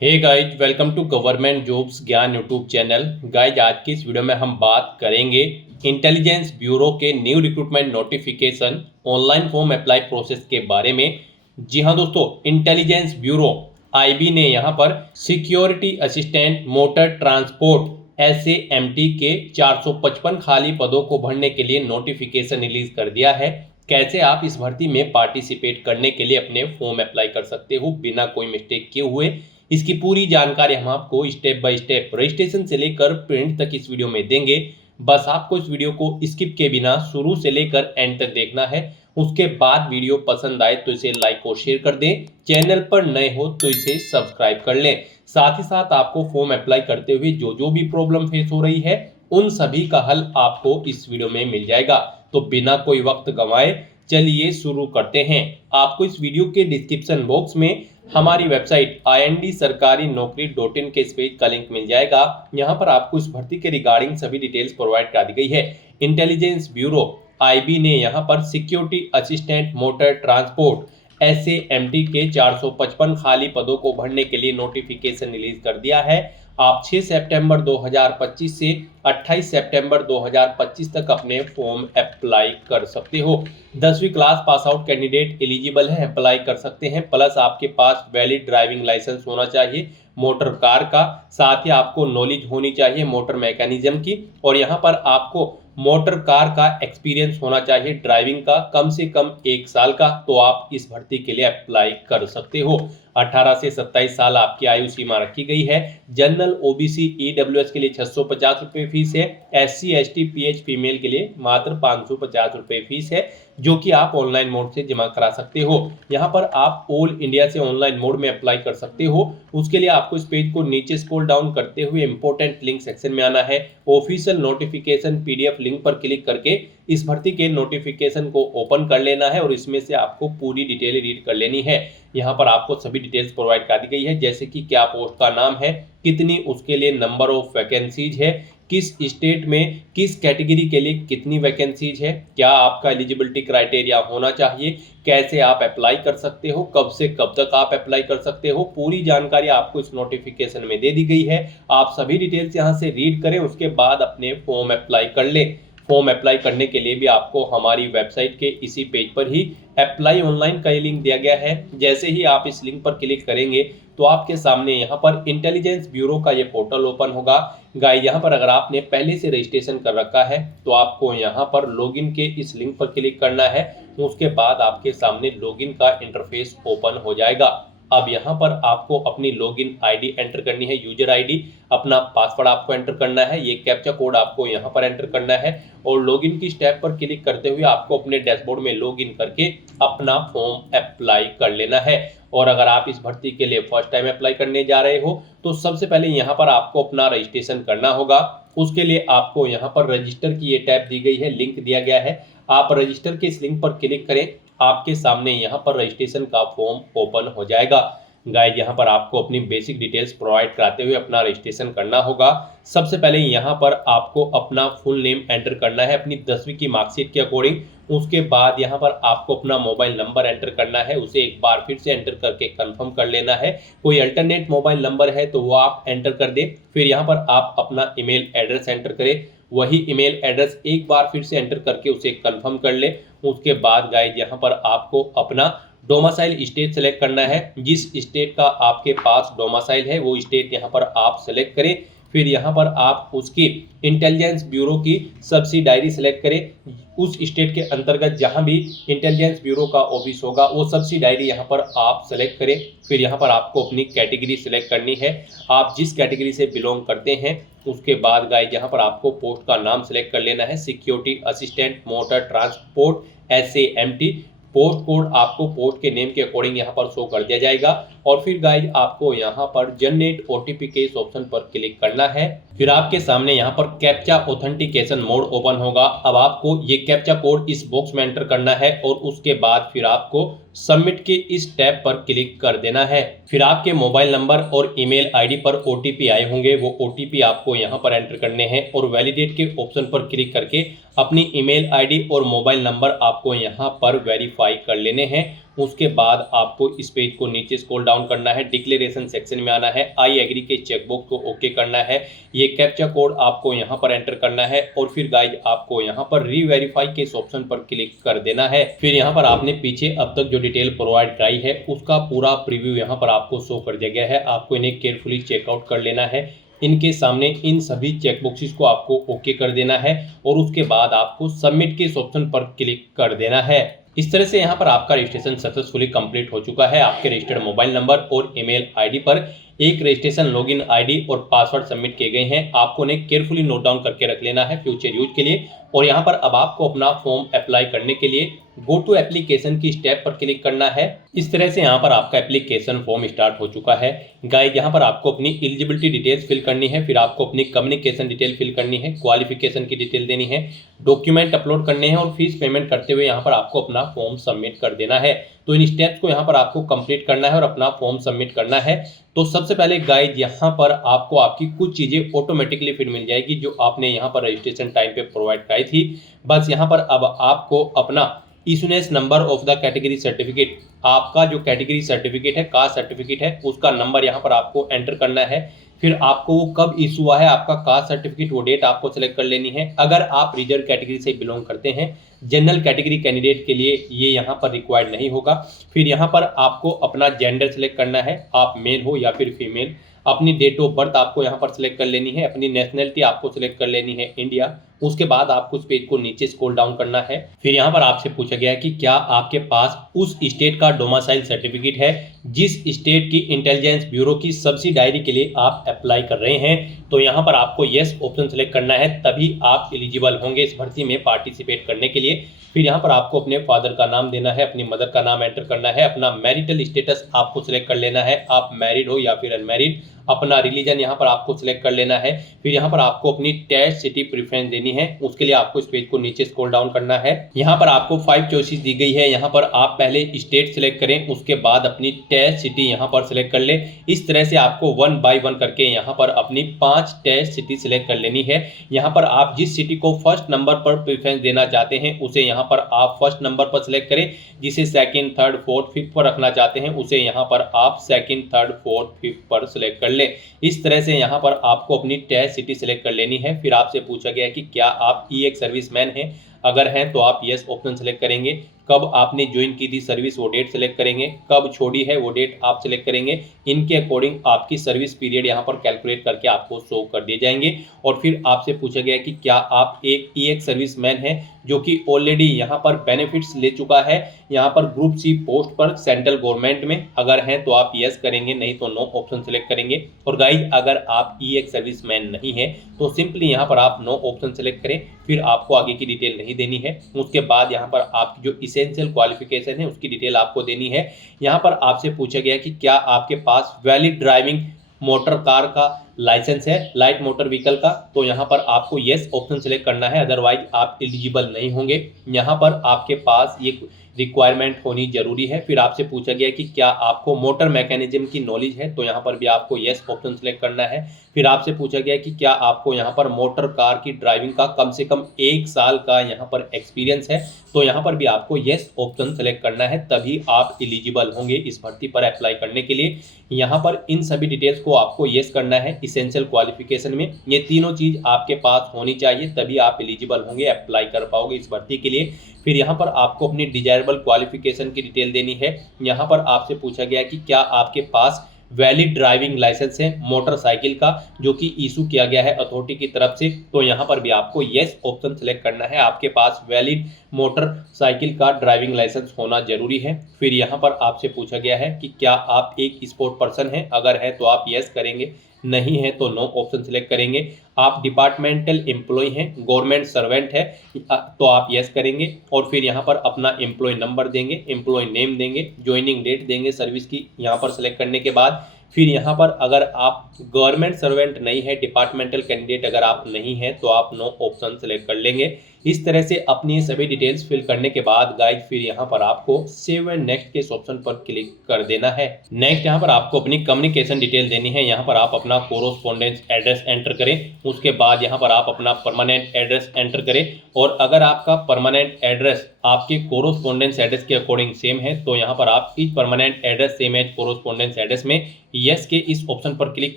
Hey guys, welcome to government jobs Gyan YouTube channel. Guys, आज की इस वीडियो में हम बात करेंगे इंटेलिजेंस ब्यूरो के new recruitment notification online form apply process के बारे में। जी हाँ दोस्तों, इंटेलिजेंस ब्यूरो आईबी ने यहाँ पर security assistant motor transport SAMT के 455 खाली पदों को भरने के लिए नोटिफिकेशन रिलीज कर दिया है। कैसे आप इस भर्ती में पार्टिसिपेट करने के लिए अपने फॉर्म अप्लाई कर सकते हो बिना कोई मिस्टेक किए हुए, इसकी पूरी जानकारी हम आपको स्टेप बाय स्टेप रजिस्ट्रेशन से लेकर प्रिंट तक इस वीडियो में देंगे। बस आपको इस वीडियो को स्किप के बिना शुरू से लेकर एंड तक देखना है। उसके बाद वीडियो पसंद आए तो इसे लाइक और शेयर कर दें। चैनल पर नए हो तो इसे सब्सक्राइब कर लें। साथ ही साथ आपको फॉर्म अप्लाई करते हुए जो भी प्रॉब्लम फेस हो रही है उन सभी का हल आपको इस वीडियो में मिल जाएगा। तो बिना कोई वक्त गंवाए चलिए शुरू करते हैं। आपको इस वीडियो के डिस्क्रिप्शन बॉक्स में हमारी वेबसाइट IND-sarkari-naukri.in के इस पेज का लिंक मिल जाएगा। यहाँ पर आपको इस भर्ती के रिगार्डिंग सभी डिटेल्स प्रोवाइड करा दी गई है। इंटेलिजेंस ब्यूरो आईबी ने यहाँ पर security assistant motor transport SAMT के 455 खाली पदों को भरने के लिए नोटिफिकेशन रिलीज कर दिया है। आप 6 सितंबर 2025 से 28 सितंबर 2025 तक अपने फॉर्म अप्लाई कर सकते हो। 10वीं class pass out candidate eligible है, अप्लाई कर सकते हैं। प्लस आपके पास वैलिड ड्राइविंग लाइसेंस होना चाहिए मोटर कार का। साथ ही आपको नॉलेज होनी चाहिए मोटर मैकेनिज्म की, और यहाँ पर आपको मोटर कार का एक्सपीरियंस होना चाहिए ड्राइविंग का कम से कम 1 साल का। तो आप इस भर्ती के लिए अप्लाई कर सकते हो। 18 से 27 साल आपकी आयु सीमा रखी गई है। जनरल OBC EWS के लिए 650 रुपये फीस है। SC ST PH फीमेल के लिए मात्र 550 रुपये फीस है, जो कि आप ऑनलाइन मोड से जमा करा सकते हो। यहाँ पर आप ऑल इंडिया से ऑनलाइन मोड में अप्लाई कर सकते हो। उसके लिए आपको इस पेज को नीचे स्क्रॉल डाउन करते हुए इंपॉर्टेंट लिंक सेक्शन में आना है। ऑफिशियल नोटिफिकेशन PDF लिंक पर क्लिक करके इस भर्ती के नोटिफिकेशन को ओपन कर लेना है और इसमें से आपको पूरी डिटेल रीड कर लेनी है। यहाँ पर आपको सभी डिटेल्स प्रोवाइड कर दी गई है, जैसे कि क्या पोस्ट का नाम है, कितनी उसके लिए नंबर ऑफ वैकेंसीज है, किस स्टेट में किस कैटेगरी के लिए कितनी वैकेंसीज है, क्या आपका एलिजिबिलिटी क्राइटेरिया होना चाहिए, कैसे आप अप्लाई कर सकते हो, कब से कब तक आप अप्लाई कर सकते हो, पूरी जानकारी आपको इस नोटिफिकेशन में दे दी गई है। आप सभी डिटेल्स यहां से रीड करें, उसके बाद अपने फॉर्म अप्लाई कर लें। फॉर्म अप्लाई करने के लिए भी आपको हमारी वेबसाइट के इसी पेज पर ही अप्लाई ऑनलाइन का लिंक दिया गया है। जैसे ही आप इस लिंक पर क्लिक करेंगे तो आपके सामने यहाँ पर इंटेलिजेंस ब्यूरो का ये पोर्टल ओपन होगा। गाइस, यहाँ पर अगर आपने पहले से रजिस्ट्रेशन कर रखा है तो आपको यहाँ पर लॉगिन के इस लिंक पर क्लिक करना है। उसके बाद आपके सामने लॉगिन का इंटरफेस ओपन हो जाएगा। अब यहाँ पर आपको अपनी लॉगिन आईडी एंटर करनी है, यूजर आईडी, अपना पासवर्ड आपको एंटर करना है, ये कैप्चा कोड आपको यहाँ पर एंटर करना है और लॉगिन की स्टेप पर क्लिक करते हुए आपको अपने डैशबोर्ड में लॉगिन करके अपना फॉर्म अप्लाई कर लेना है। और अगर आप इस भर्ती के लिए फर्स्ट टाइम अप्लाई करने जा रहे हो तो सबसे पहले यहाँ पर आपको अपना रजिस्ट्रेशन करना होगा। उसके लिए आपको यहाँ पर रजिस्टर की ये टैब दी गई है, लिंक दिया गया है। आप रजिस्टर के इस लिंक पर क्लिक करें, आपके सामने यहाँ पर रजिस्ट्रेशन का फॉर्म ओपन हो जाएगा। गाइस, यहाँ पर आपको अपनी बेसिक डिटेल्स प्रोवाइड कराते हुए अपना रजिस्ट्रेशन करना होगा। सबसे पहले यहाँ पर आपको अपना फुल नेम एंटर करना है अपनी 10वीं की मार्कशीट के अकॉर्डिंग। उसके बाद यहाँ पर आपको अपना मोबाइल नंबर एंटर करना है, उसे एक बार फिर से एंटर करके कंफर्म कर लेना है। कोई अल्टरनेट मोबाइल नंबर है तो वो आप एंटर कर दें। फिर यहाँ पर आप अपना ईमेल एड्रेस एंटर करें, वही ईमेल एड्रेस एक बार फिर से एंटर करके उसे कंफर्म कर ले। उसके बाद गाइस, यहाँ पर आपको अपना डोमासाइल स्टेट सेलेक्ट करना है। जिस स्टेट का आपके पास डोमासाइल है वो स्टेट यहाँ पर आप सेलेक्ट करें। फिर यहाँ पर आप उसकी इंटेलिजेंस ब्यूरो की सब्सिडायरी सेलेक्ट करें। उस स्टेट के अंतर्गत जहाँ भी इंटेलिजेंस ब्यूरो का ऑफिस होगा वो सब्सिडायरी यहाँ पर आप सेलेक्ट करें। फिर यहाँ पर आपको अपनी कैटेगरी सेलेक्ट करनी है, आप जिस कैटेगरी से बिलोंग करते हैं। उसके बाद गाइस, यहाँ पर आपको पोस्ट का नाम सेलेक्ट कर लेना है, security assistant motor transport SAMT। Post code आपको पोस्ट के नेम के अकॉर्डिंग यहाँ पर शो कर दिया जाएगा। और फिर गाइस, आपको यहाँ पर जनरेट OTP के इस ऑप्शन पर क्लिक करना है। फिर आपके सामने यहाँ पर कैप्चा ऑथेंटिकेशन मोड ओपन होगा। अब आपको ये कैप्चा कोड इस बॉक्स में एंटर करना है और उसके बाद फिर आपको सबमिट के इस टैब पर क्लिक कर देना है। फिर आपके मोबाइल नंबर और ईमेल आईडी पर OTP आए होंगे, वो OTP आपको यहाँ पर एंटर करने हैं और वैलिडेट के ऑप्शन पर क्लिक करके अपनी ईमेल आईडी और मोबाइल नंबर आपको यहाँ पर वेरीफाई कर लेने हैं। उसके बाद आपको इस पेज को नीचे स्क्रॉल डाउन करना है, डिक्लेरेशन सेक्शन में आना है, आई एग्री के चेकबॉक्स को ओके करना है, ये कैप्चा कोड आपको यहाँ पर एंटर करना है और फिर गाइज आपको यहाँ पर रीवेरीफाई के इस ऑप्शन पर क्लिक कर देना है। फिर यहाँ पर आपने पीछे अब तक जो डिटेल प्रोवाइड कराई है उसका पूरा प्रीव्यू यहाँ पर आपको शो कर दिया गया है। आपको इन्हें केयरफुली चेकआउट कर लेना है। इनके सामने इन सभी चेकबॉक्सेस को आपको ओके कर देना है और उसके बाद आपको सबमिट के इस ऑप्शन पर क्लिक कर देना है। इस तरह से यहाँ पर आपका रजिस्ट्रेशन सक्सेसफुली कंप्लीट हो चुका है। आपके रजिस्टर्ड मोबाइल नंबर और ईमेल आईडी पर एक रजिस्ट्रेशन लॉगिन आईडी और पासवर्ड सबमिट किए गए हैं। आपको उन्हें केयरफुली नोट डाउन करके रख लेना है फ्यूचर यूज के लिए। और यहाँ पर अब आपको अपना फॉर्म अप्लाई करने के लिए गो टू एप्लीकेशन की स्टेप पर क्लिक करना है। इस तरह से यहाँ पर आपका एप्लीकेशन फॉर्म स्टार्ट हो चुका है। गाइस यहाँ पर आपको अपनी एलिजिबिलिटी डिटेल्स फिल करनी है, फिर आपको अपनी कम्युनिकेशन डिटेल फिल करनी है, क्वालिफिकेशन की डिटेल देनी है, डॉक्यूमेंट अपलोड करने हैं और फीस पेमेंट करते हुए यहाँ पर आपको अपना फॉर्म सबमिट कर देना है। तो इन स्टेप्स को यहाँ पर आपको कंप्लीट करना है और अपना फॉर्म सबमिट करना है। तो सबसे पहले गाइज यहाँ पर आपको आपकी कुछ चीज़ें ऑटोमेटिकली फिर मिल जाएगी जो आपने यहाँ पर रजिस्ट्रेशन टाइम पे प्रोवाइड कराई थी। बस यहाँ पर अब आपको अपना issuance number of the category certificate, आपका जो कैटेगरी सर्टिफिकेट है, कास्ट सर्टिफिकेट है, उसका नंबर यहाँ पर आपको एंटर करना है। फिर आपको वो कब इशू हुआ है आपका कास्ट सर्टिफिकेट, वो डेट आपको सेलेक्ट कर लेनी है। अगर आप रिजर्व कैटेगरी से बिलोंग करते हैं, जनरल कैटेगरी कैंडिडेट के लिए ये यहाँ पर रिक्वायर्ड नहीं होगा। फिर यहाँ पर आपको अपना जेंडर सेलेक्ट करना है, आप मेल हो या फिर फीमेल। अपनी डेट ऑफ बर्थ आपको यहाँ पर सिलेक्ट कर लेनी है, अपनी नेशनलिटी आपको सिलेक्ट कर लेनी है इंडिया। उसके बाद आपको उस पेज को नीचे स्क्रॉल डाउन करना है। फिर यहाँ पर आपसे पूछा गया है कि क्या आपके पास उस स्टेट का डोमिसाइल सर्टिफिकेट है जिस स्टेट की इंटेलिजेंस ब्यूरो की सब्सिडायरी के लिए आप अप्लाई कर रहे हैं। तो यहाँ पर आपको यस ऑप्शन सेलेक्ट करना है, तभी आप एलिजिबल होंगे इस भर्ती में पार्टिसिपेट करने के लिए। फिर यहाँ पर आपको अपने फादर का नाम देना है, अपनी मदर का नाम एंटर करना है, अपना मैरिटल स्टेटस आपको सिलेक्ट कर लेना है, आप मैरिड हो या फिर अनमैरिड। अपना रिलीजन यहाँ पर आपको सिलेक्ट कर लेना है। फिर यहाँ पर आपको अपनी टेस्ट सिटी प्रेफरेंस देनी है, उसके लिए आपको इस पेज को नीचे स्क्रॉल डाउन करना है। यहाँ पर आपको 5 चॉइसेस दी गई है। यहाँ पर आप पहले स्टेट सिलेक्ट करें, उसके बाद अपनी टेस्ट सिटी यहाँ पर सिलेक्ट कर ले। इस तरह से आपको 1 बाय 1 करके यहाँ पर अपनी 5 टेस्ट सिटी सिलेक्ट कर लेनी है। यहाँ पर आप जिस सिटी को फर्स्ट नंबर पर प्रेफरेंस देना चाहते हैं उसे यहाँ पर आप फर्स्ट नंबर पर सिलेक्ट करें, जिसे सेकंड, थर्ड, फोर्थ, फिफ्थ पर रखना चाहते हैं उसे यहाँ पर आप सेकंड, थर्ड, फोर्थ, फिफ्थ पर सिलेक्ट कर ले। इस तरह से यहाँ पर आपको अपनी टेस्ट सिटी सिलेक्ट कर लेनी है। फिर आपसे पूछा गया कि क्या आप ई-एक्स सर्विसमैन हैं, अगर हैं तो आप यस ऑप्शन सेलेक्ट करेंगे। कब आपने ज्वाइन की थी सर्विस वो डेट सेलेक्ट करेंगे, कब छोड़ी है वो डेट आप सेलेक्ट करेंगे। इनके अकॉर्डिंग आपकी सर्विस पीरियड यहाँ पर कैलकुलेट करके आपको शो कर दिए जाएंगे। और फिर आपसे पूछा गया कि क्या आप एक ई-एक्स सर्विसमैन हैं जो कि ऑलरेडी यहाँ पर बेनिफिट्स ले चुका है यहाँ पर ग्रुप सी पोस्ट पर सेंट्रल गवर्नमेंट में, अगर हैं तो आप यस करेंगे, नहीं तो नो ऑप्शन सेलेक्ट करेंगे। और गाइज अगर आप ई-एक्स सर्विसमैन नहीं है तो सिंपली यहाँ पर आप नो ऑप्शन सेलेक्ट करें। फिर आपको आगे की डिटेल नहीं देनी है। उसके बाद यहाँ पर आपकी जो इसेंशियल क्वालिफिकेशन है उसकी डिटेल आपको देनी है। यहाँ पर आपसे पूछा गया कि क्या आपके पास वैलिड ड्राइविंग मोटर कार का लाइसेंस है, लाइट मोटर व्हीकल का। तो यहाँ पर आपको यस ऑप्शन सेलेक्ट करना है, अदरवाइज आप एलिजिबल नहीं होंगे। यहाँ पर आपके पास ये रिक्वायरमेंट होनी जरूरी है। फिर आपसे पूछा गया कि क्या आपको मोटर मैकेनिज्म की नॉलेज है, तो यहाँ पर भी आपको यस ऑप्शन सेलेक्ट करना है। फिर आपसे पूछा गया कि क्या आपको यहाँ पर मोटर कार की ड्राइविंग का कम से कम 1 साल का यहाँ पर एक्सपीरियंस है, तो यहाँ पर भी आपको यस ऑप्शन सेलेक्ट करना है, तभी आप एलिजिबल होंगे इस भर्ती पर अप्लाई करने के लिए। यहाँ पर इन सभी डिटेल्स को आपको यस करना है। इसेंशियल क्वालिफिकेशन में ये तीनों चीज़ आपके पास होनी चाहिए, तभी आप एलिजिबल होंगे, अप्लाई कर पाओगे इस भर्ती के लिए। फिर यहाँ पर आपको अपनी डिजायरेबल क्वालिफिकेशन की डिटेल देनी है। यहाँ पर आपसे पूछा गया कि क्या आपके पास वैलिड ड्राइविंग लाइसेंस है मोटरसाइकिल का जो कि इशू किया गया है अथॉरिटी की तरफ से, तो यहाँ पर भी आपको यस ऑप्शन सेलेक्ट करना है। आपके पास वैलिड मोटरसाइकिल का ड्राइविंग लाइसेंस होना जरूरी है। फिर यहाँ पर आपसे पूछा गया है कि क्या आप एक स्पोर्ट पर्सन हैं, अगर है तो आप यस करेंगे, नहीं है तो नो ऑप्शन सेलेक्ट करेंगे। आप डिपार्टमेंटल एम्प्लॉय हैं, गवर्नमेंट सर्वेंट है, तो आप यस करेंगे। और फिर यहाँ पर अपना एम्प्लॉय नंबर देंगे, एम्प्लॉय नेम देंगे, ज्वाइनिंग डेट देंगे सर्विस की यहाँ पर सेलेक्ट करने के बाद। फिर यहाँ पर अगर आप गवर्नमेंट सर्वेंट नहीं है, डिपार्टमेंटल कैंडिडेट अगर आप नहीं हैं तो आप नो ऑप्शन सेलेक्ट कर लेंगे। इस तरह से अपनी ये सभी डिटेल्स फिल करने के बाद गाइज फिर यहाँ पर आपको सेव एंड नेक्स्ट के इस ऑप्शन पर क्लिक कर देना है। नेक्स्ट यहाँ पर आपको अपनी कम्युनिकेशन डिटेल देनी है। यहाँ पर आप अपना कोरोस्पोंडेंस एड्रेस एंटर करें। उसके बाद यहाँ पर आप अपना परमानेंट एड्रेस एंटर करें और अगर आपका परमानेंट एड्रेस आपके कोरोस्पोंडेंस एड्रेस के अकॉर्डिंग सेम है तो यहाँ पर आप इस permanent address same as correspondence address में यस के इस ऑप्शन पर क्लिक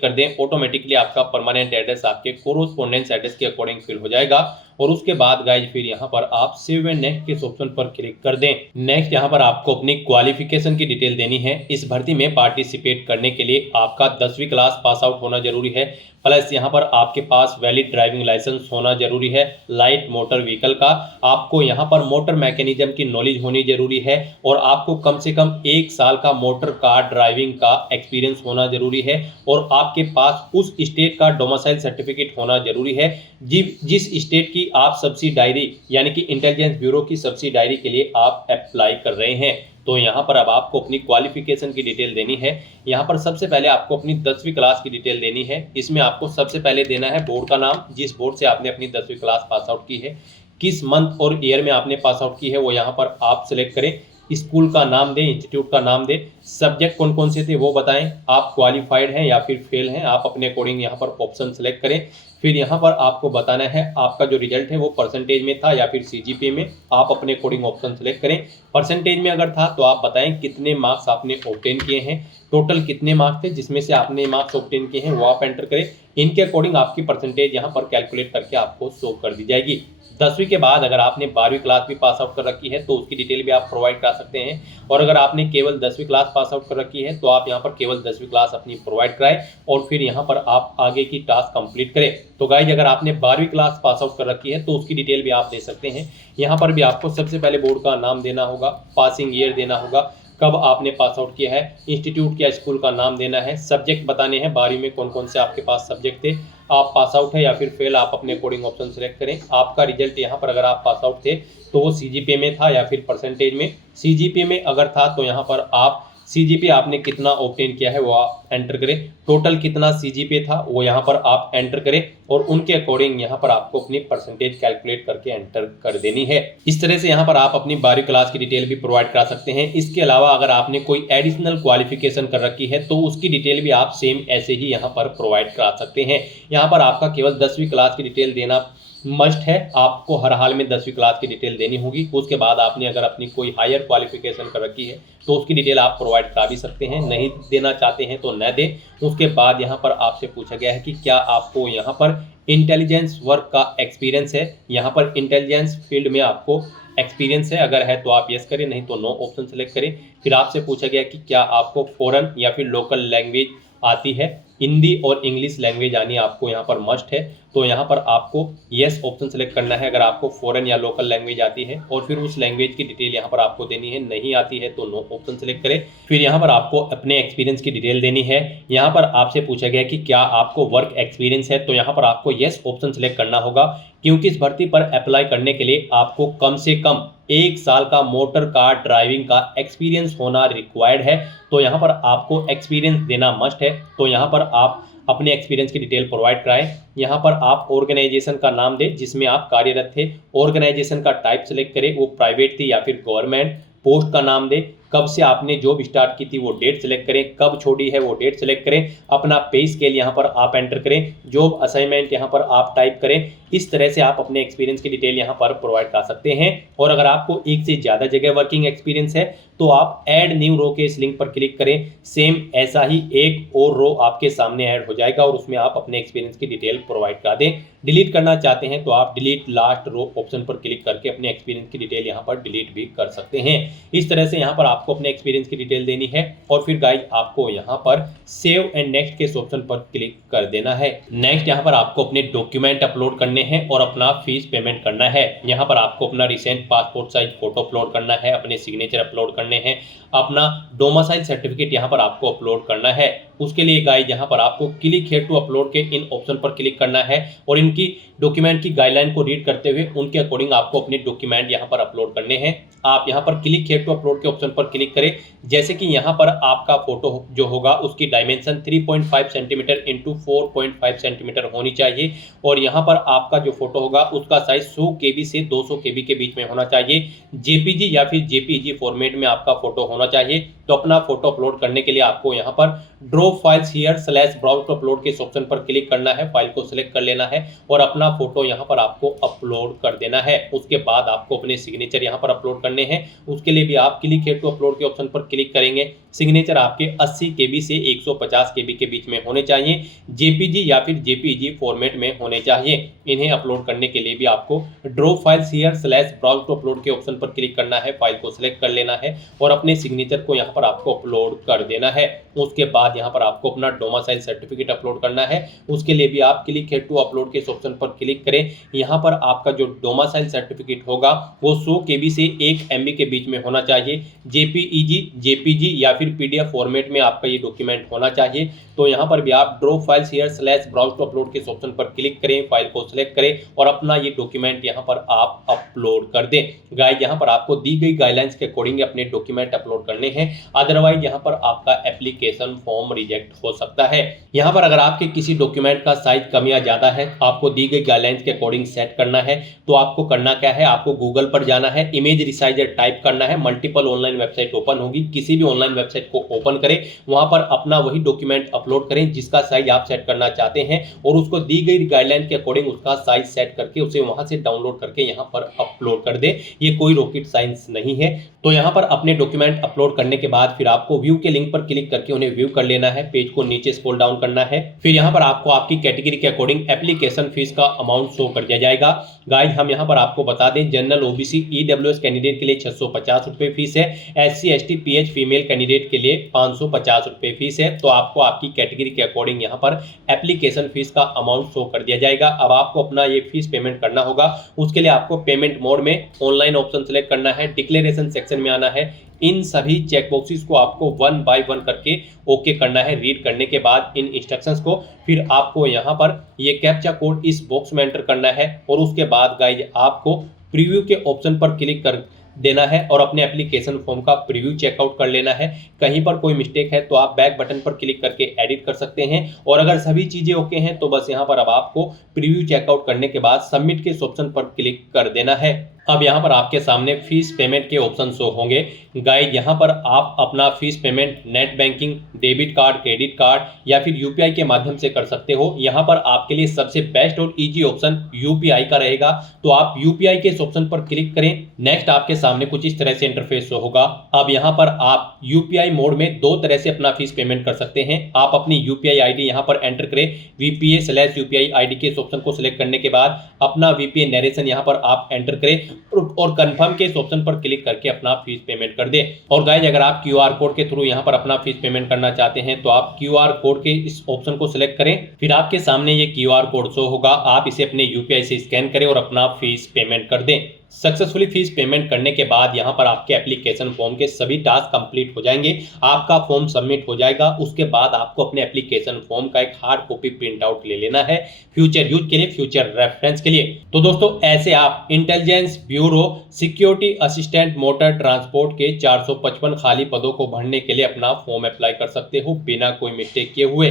कर दें। ऑटोमेटिकली आपका परमानेंट एड्रेस आपके कोरोस्पोंडेंस एड्रेस के अकॉर्डिंग फिल हो जाएगा और उसके बाद गाइज फिर यहाँ पर आप सेव एंड नेक्स्ट के ऑप्शन पर क्लिक कर दें। नेक्स्ट यहाँ पर आपको अपनी क्वालिफिकेशन की डिटेल देनी है। इस भर्ती में पार्टिसिपेट करने के लिए आपका 10वीं क्लास पास आउट होना जरूरी है, प्लस यहाँ पर आपके पास वैलिड ड्राइविंग लाइसेंस होना जरूरी है। लाइट मोटर व्हीकल का आपको यहाँ पर मोटर मैकेनिज्म की नॉलेज होनी जरूरी है और आपको कम से कम 1 साल का मोटर कार ड्राइविंग का एक्सपीरियंस होना जरूरी है और आपके पास उस स्टेट का डोमिसाइल सर्टिफिकेट होना जरूरी है जिस स्टेट की आप सब्सिडायरी यानी कि इंटेलिजेंस ब्यूरो की सब्सिडायरी के लिए आप अप्लाई कर रहे हैं। तो यहाँ पर अब आपको अपनी क्वालिफिकेशन की डिटेल देनी है। यहाँ पर सबसे पहले आपको अपनी 10वीं क्लास की डिटेल देनी है। इसमें आपको सबसे पहले देना है बोर्ड का नाम, जिस बोर्ड से आपने अपनी 10वीं क्लास पास आउट की है, किस मंथ और ईयर में आपने पास आउट की है वो यहाँ पर आप सिलेक्ट करें। स्कूल का नाम दें, इंस्टीट्यूट का नाम दें, सब्जेक्ट कौन कौन से थे वो बताएं, आप क्वालिफाइड हैं या फिर फेल हैं, आप अपने अकॉर्डिंग यहाँ पर ऑप्शन सेलेक्ट करें। फिर यहाँ पर आपको बताना है आपका जो रिजल्ट है वो परसेंटेज में था या फिर सीजीपीए में, आप अपने अकॉर्डिंग ऑप्शन सेलेक्ट करें। परसेंटेज में अगर था तो आप बताएं कितने मार्क्स आपने ऑब्टेन किए हैं, टोटल कितने मार्क्स थे जिसमें से आपने मार्क्स ऑब्टेन किए हैं वो आप एंटर करें। इनके अकॉर्डिंग आपकी परसेंटेज यहाँ पर कैलकुलेट करके आपको शो कर दी जाएगी। 10वीं के बाद अगर आपने 12वीं क्लास भी पास आउट कर रखी है तो उसकी डिटेल भी आप प्रोवाइड करा सकते हैं और अगर आपने केवल 10वीं क्लास पास आउट कर रखी है तो आप यहाँ पर केवल 10वीं क्लास अपनी प्रोवाइड कराएं और फिर यहाँ पर आप आगे की टास्क कंप्लीट करें। तो गाइज अगर आपने 12वीं क्लास पास आउट कर रखी है तो उसकी डिटेल भी आप दे सकते हैं। यहाँ पर भी आपको सबसे पहले बोर्ड का नाम देना होगा, पासिंग ईयर देना होगा, कब आपने पास आउट किया है, इंस्टीट्यूट या स्कूल का नाम देना है, सब्जेक्ट बताने हैं 12वीं में कौन कौन से आपके पास सब्जेक्ट थे, आप पास आउट है या फिर फेल, आप अपने अकॉर्डिंग ऑप्शन सेलेक्ट करें। आपका रिजल्ट यहाँ पर अगर आप पास आउट थे तो वो सीजीपीए में था या फिर परसेंटेज में, सीजीपीए में अगर था तो यहाँ पर आप सीजीपीए आपने कितना ऑब्टेन किया है वो आप एंटर करें, टोटल कितना सीजीपीए था वो यहाँ पर आप एंटर करें और उनके अकॉर्डिंग यहाँ पर आपको अपनी परसेंटेज कैलकुलेट करके एंटर कर देनी है। इस तरह से यहाँ पर आप अपनी 12वीं क्लास की डिटेल भी प्रोवाइड करा सकते हैं। इसके अलावा अगर आपने कोई एडिशनल क्वालिफिकेशन कर रखी है तो उसकी डिटेल भी आप सेम ऐसे ही यहाँ पर प्रोवाइड करा सकते हैं। यहाँ पर आपका केवल 10वीं क्लास की डिटेल देना मस्ट है, आपको हर हाल में 10वीं क्लास की डिटेल देनी होगी। उसके बाद आपने अगर अपनी कोई हायर क्वालिफिकेशन कर रखी है तो उसकी डिटेल आप प्रोवाइड करा भी सकते हैं, नहीं देना चाहते हैं तो न दें। उसके बाद यहाँ पर आपसे पूछा गया है कि क्या आपको यहाँ पर इंटेलिजेंस वर्क का एक्सपीरियंस है। यहाँ पर इंटेलिजेंस फील्ड में आपको एक्सपीरियंस है, अगर है तो आप यस करें, नहीं तो नो ऑप्शन सेलेक्ट करें। फिर आपसे पूछा गया कि क्या आपको फॉरेन या फिर लोकल लैंग्वेज आती है, हिंदी और इंग्लिश लैंग्वेज आनी आपको यहाँ पर मस्ट है, तो यहाँ पर आपको यस ऑप्शन सेलेक्ट करना है अगर आपको फॉरेन या लोकल लैंग्वेज आती है और फिर उस लैंग्वेज की डिटेल यहाँ पर आपको देनी है। नहीं आती है तो नो ऑप्शन सेलेक्ट करें। फिर यहाँ पर आपको अपने एक्सपीरियंस की डिटेल देनी है। यहाँ पर आपसे पूछा गया कि क्या आपको वर्क एक्सपीरियंस है, तो यहाँ पर आपको यस ऑप्शन सेलेक्ट करना होगा क्योंकि इस भर्ती पर अप्लाई करने के लिए आपको कम से कम 1 साल का मोटर कार ड्राइविंग का एक्सपीरियंस होना रिक्वायर्ड है। तो यहाँ पर आपको एक्सपीरियंस देना मस्ट है। तो यहाँ पर आप अपने एक्सपीरियंस की डिटेल प्रोवाइड कराएं। यहाँ पर आप ऑर्गेनाइजेशन का नाम दें जिसमें आप कार्यरत थे, ऑर्गेनाइजेशन का टाइप सेलेक्ट करें, वो प्राइवेट थी या फिर गवर्नमेंट, पोस्ट का नाम दें, कब से आपने जॉब स्टार्ट की थी वो डेट सेलेक्ट करें, कब छोड़ी है वो डेट सेलेक्ट करें, अपना पे स्केल यहाँ पर आप एंटर करें, जॉब असाइनमेंट यहाँ पर आप टाइप करें। इस तरह से आप अपने एक्सपीरियंस की डिटेल यहाँ पर प्रोवाइड कर सकते हैं। और अगर आपको एक से ज़्यादा जगह वर्किंग एक्सपीरियंस है तो आप ऐड न्यू रो के इस लिंक पर क्लिक करें। सेम ऐसा ही एक और रो आपके सामने ऐड हो जाएगा और उसमें आप अपने एक्सपीरियंस की डिटेल प्रोवाइड कर दें। डिलीट करना चाहते हैं तो आप डिलीट लास्ट रो ऑप्शन पर क्लिक करके अपने एक्सपीरियंस की डिटेल यहाँ पर डिलीट भी कर सकते हैं। इस तरह से यहाँ पर आपको अपने एक्सपीरियंस की डिटेल देनी है और फिर गाइस आपको यहाँ पर सेव एंड नेक्स्ट के ऑप्शन पर क्लिक कर देना है। नेक्स्ट यहाँ पर आपको अपने डॉक्यूमेंट अपलोड करने हैं और अपना फीस पेमेंट करना है। यहाँ पर आपको अपना recent passport size photo upload करना है, अपने सिग्नेचर अपलोड करने हैं, अपना डोमिसाइल सर्टिफिकेट यहाँ पर आपको अपलोड करना है। उसके लिए गाइस यहाँ पर आपको क्लिक हियर टू अपलोड के इन ऑप्शन पर क्लिक करना है और इनकी डॉक्यूमेंट की गाइडलाइन को रीड करते हुए उनके अकॉर्डिंग आपको अपने डॉक्यूमेंट यहाँ पर अपलोड करने हैं। आप यहाँ पर क्लिक हियर टू अपलोड के ऑप्शन पर क्लिक करें। जैसे कि यहाँ पर आपका फोटो जो होगा उसकी डायमेंशन 3.5 सेंटीमीटर इंटू 4.5 सेंटीमीटर होनी चाहिए और यहाँ पर आपका जो फोटो होगा उसका साइज 100 KB से 200 KB के बीच में होना चाहिए। जेपीजी या फिर जेपीईजी फॉर्मेट में आपका फोटो होना चाहिए। तो अपना फोटो अपलोड करने के लिए आपको यहाँ पर drop files here slash browse to upload के इस ऑप्शन पर क्लिक करना है, फाइल को सिलेक्ट कर लेना है और अपना फोटो यहाँ पर आपको अपलोड कर देना है। उसके बाद आपको अपने सिग्नेचर यहाँ पर अपलोड करने हैं। उसके लिए भी आप क्लिक हियर टू अपलोड के ऑप्शन पर क्लिक करेंगे। सिग्नेचर आपके 80 KB से 150 KB के बीच में होने चाहिए। जेपीजी या फिर जेपीईजी फॉर्मेट में होने चाहिए। इन्हें अपलोड करने के लिए भी आपको drop files here slash browse to upload के ऑप्शन पर क्लिक करना है, फाइल को सिलेक्ट कर लेना है और अपने सिग्नेचर को यहाँ पर आपको अपलोड कर देना है। उसके बाद यहाँ पर आपको अपना डोमिसाइल सर्टिफिकेट अपलोड करना है। उसके लिए भी आप क्लिक हियर टू अपलोड के इस ऑप्शन पर क्लिक करें। यहाँ पर आपका जो डोमिसाइल सर्टिफिकेट होगा वो 100 KB से 1 MB के बीच में होना चाहिए। जेपीईजी, जेपीजी या फिर PDF फॉर्मेट में आपका ये डॉक्यूमेंट होना चाहिए। तो यहाँ पर भी आप drop files here slash browse to upload के इस ऑप्शन पर क्लिक करें, फाइल को सिलेक्ट करें और अपना ये डॉक्यूमेंट यहाँ पर आप अपलोड कर दें। गाइस यहाँ पर आपको दी गई गाइडलाइंस के अकॉर्डिंग अपने डॉक्यूमेंट अपलोड करने हैं, अदरवाइज यहाँ पर आपका एप्लीकेशन फॉर्म रिजेक्ट हो सकता है। यहाँ पर अगर आपके किसी डॉक्यूमेंट का साइज कम या ज्यादा है, आपको दी गई गाइडलाइंस के अकॉर्डिंग सेट करना है, तो आपको करना क्या है, आपको गूगल पर जाना है, इमेज रिसाइजर टाइप करना है, मल्टीपल ऑनलाइन वेबसाइट ओपन होगी, किसी भी ऑनलाइन वेबसाइट को ओपन करें, वहां पर अपना वही डॉक्यूमेंट अपलोड करें जिसका साइज आप सेट करना चाहते हैं और उसको दी गई गाइडलाइन के अकॉर्डिंग उसका साइज सेट करके उसे वहां से डाउनलोड करके यहाँ पर अपलोड कर दे। ये कोई रॉकेट साइंस नहीं है। तो यहाँ पर अपने डॉक्यूमेंट अपलोड करने के बाद फिर आपको व्यू के लिंक पर क्लिक करके उन्हें व्यू कर लेना है। पेज को नीचे स्क्रॉल डाउन करना है। फिर यहाँ पर आपको आपकी कैटेगरी के अकॉर्डिंग एप्लीकेशन फीस का अमाउंट शो कर दिया जाएगा। गाइस हम यहाँ पर आपको बता दें, जनरल ओबीसी ईडब्ल्यूएस कैंडिडेट के लिए 650 रुपये फीस है, SC ST PH female candidate के लिए 550 रुपये फीस है। तो आपको आपकी कैटेगरी के अकॉर्डिंग यहाँ पर एप्लीकेशन फीस का अमाउंट शो कर दिया जाएगा। अब आपको अपना ये फीस पेमेंट करना होगा। उसके लिए आपको पेमेंट मोड में ऑनलाइन ऑप्शन सेलेक्ट करना है, डिक्लेरेशन सेक्शन में आना है। इन सभी चेकबॉक्सेस को आपको 1 बाय 1 करके ओके करना है। रीड करने के बाद इन इंस्ट्रक्शंस को फिर आपको यहाँ पर ये कैप्चा कोड इस बॉक्स में एंटर करना है और उसके बाद गाइज आपको प्रीव्यू के ऑप्शन पर क्लिक कर देना है और अपने एप्लीकेशन फॉर्म का प्रीव्यू चेकआउट कर लेना है। कहीं पर कोई मिस्टेक है तो आप बैक बटन पर क्लिक करके एडिट कर सकते हैं और अगर सभी चीजें ओके हैं तो बस यहाँ पर अब आपको प्रीव्यू चेकआउट करने के बाद सबमिट के ऑप्शन पर क्लिक कर देना है। अब यहाँ पर आपके सामने फीस पेमेंट के ऑप्शन शो होंगे। गाइड यहाँ पर आप अपना fees payment net banking, debit card, credit card या फिर यूपीआई के माध्यम से कर सकते हो। यहाँ पर आपके लिए सबसे बेस्ट और इजी ऑप्शन यूपीआई का रहेगा। तो आप यूपीआई के इस ऑप्शन पर क्लिक करें। नेक्स्ट आपके सामने कुछ इस तरह से इंटरफेस शो होगा। अब यहाँ पर आप यूपीआई मोड में दो तरह से अपना फीस पेमेंट कर सकते हैं। आप अपनी यूपीआई आईडी यहाँ पर एंटर करें। VPA/UPI आईडी के इस ऑप्शन को सिलेक्ट करने के बाद अपना VPA नरेशन यहाँ पर आप एंटर करें और कंफर्म के इस ऑप्शन पर क्लिक करके अपना फीस पेमेंट कर दें। और गाइज अगर आप QR कोड के थ्रू यहाँ पर अपना फीस पेमेंट करना चाहते हैं तो आप QR कोड के इस ऑप्शन को सिलेक्ट करें। फिर आपके सामने ये QR कोड शो होगा। आप इसे अपने यूपीआई से स्कैन करें और अपना फीस पेमेंट कर दें। सक्सेसफुली फीस पेमेंट करने के बाद यहाँ पर आपके एप्लीकेशन फॉर्म के सभी टास्क कंप्लीट हो जाएंगे। आपका फॉर्म सबमिट हो जाएगा। उसके बाद आपको अपने एप्लीकेशन फॉर्म का एक हार्ड कॉपी प्रिंट आउट ले लेना है फ्यूचर यूज के लिए, फ्यूचर रेफरेंस के लिए। तो दोस्तों ऐसे आप intelligence bureau security assistant motor transport के 455 खाली पदों को भरने के लिए अपना फॉर्म अप्लाई कर सकते हो बिना कोई मिस्टेक किए हुए।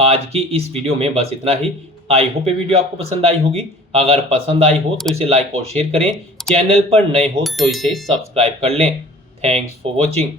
आज की इस वीडियो में बस इतना ही। आई होप ये वीडियो आपको पसंद आई होगी। अगर पसंद आई हो तो इसे लाइक और शेयर करें। चैनल पर नए हो तो इसे सब्सक्राइब कर लें। Thanks for watching.